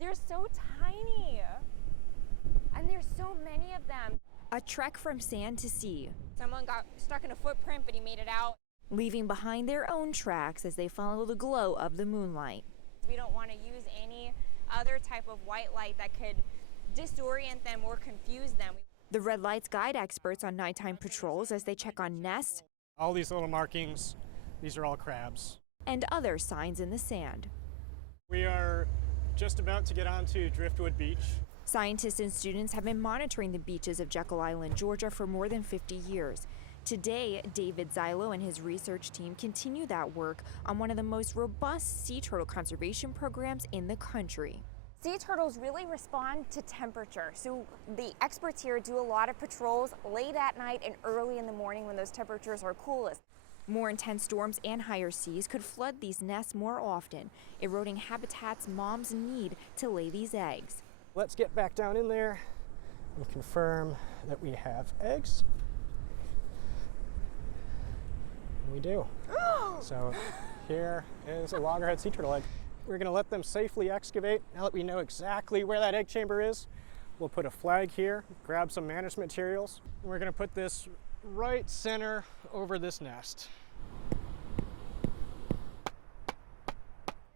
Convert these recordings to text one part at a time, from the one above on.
They're so tiny, and there's so many of them. A trek from sand to sea, Someone got stuck in a footprint, but he made it out. leaving behind their own tracks as they follow the glow of the moonlight. We don't want to use any other type of white light that could disorient them or confuse them. The red lights guide experts on nighttime patrols as they check on nests All these little markings, these are all crabs. and other signs in the sand. We are just about to get onto Driftwood Beach. Scientists and students have been monitoring the beaches of Jekyll Island, Georgia for more than 50 years. Today, David Zilo and his research team continue that work on one of the most robust sea turtle conservation programs in the country. Sea turtles really respond to temperature. So the experts here do a lot of patrols late at night and early in the morning when those temperatures are coolest. More intense storms and higher seas could flood these nests more often, eroding habitats moms need to lay these eggs. Let's get back down in there and confirm that we have eggs. And we do. So here is a loggerhead sea turtle egg. We're going to let them safely excavate. Now that we know exactly where that egg chamber is, we'll put a flag here, grab some management materials, and we're going to put this right center over this nest.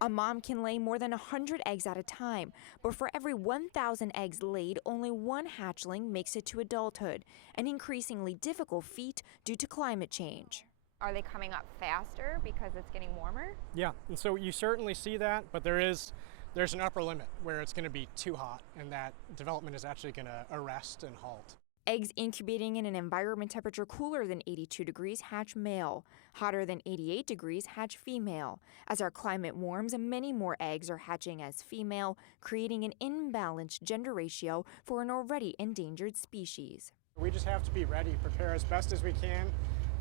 A mom can lay more than 100 eggs at a time, but for every 1,000 eggs laid, only one hatchling makes it to adulthood, an increasingly difficult feat due to climate change. Are they coming up faster because it's getting warmer? Yeah, and so you certainly see that, but there's an upper limit where it's going to be too hot and that development is actually going to arrest and halt. Eggs incubating in an environment temperature cooler than 82 degrees hatch male. Hotter than 88 degrees hatch female. As our climate warms, many more eggs are hatching as female, creating an imbalanced gender ratio for an already endangered species. We just have to be ready, prepare as best as we can,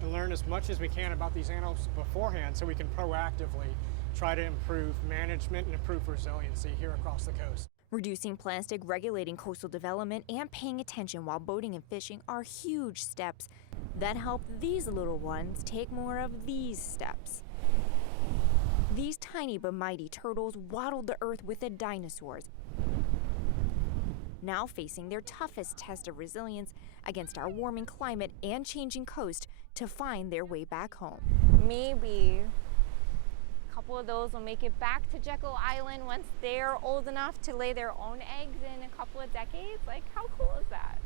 and learn as much as we can about these animals beforehand so we can proactively try to improve management and improve resiliency here across the coast. Reducing plastic, regulating coastal development, and paying attention while boating and fishing are huge steps that help these little ones take more of these steps. These tiny but mighty turtles waddled the earth with the dinosaurs, now facing their toughest test of resilience against our warming climate and changing coast to find their way back home. Maybe a couple of those will make it back to Jekyll Island once they're old enough to lay their own eggs in a couple of decades. Like, how cool is that?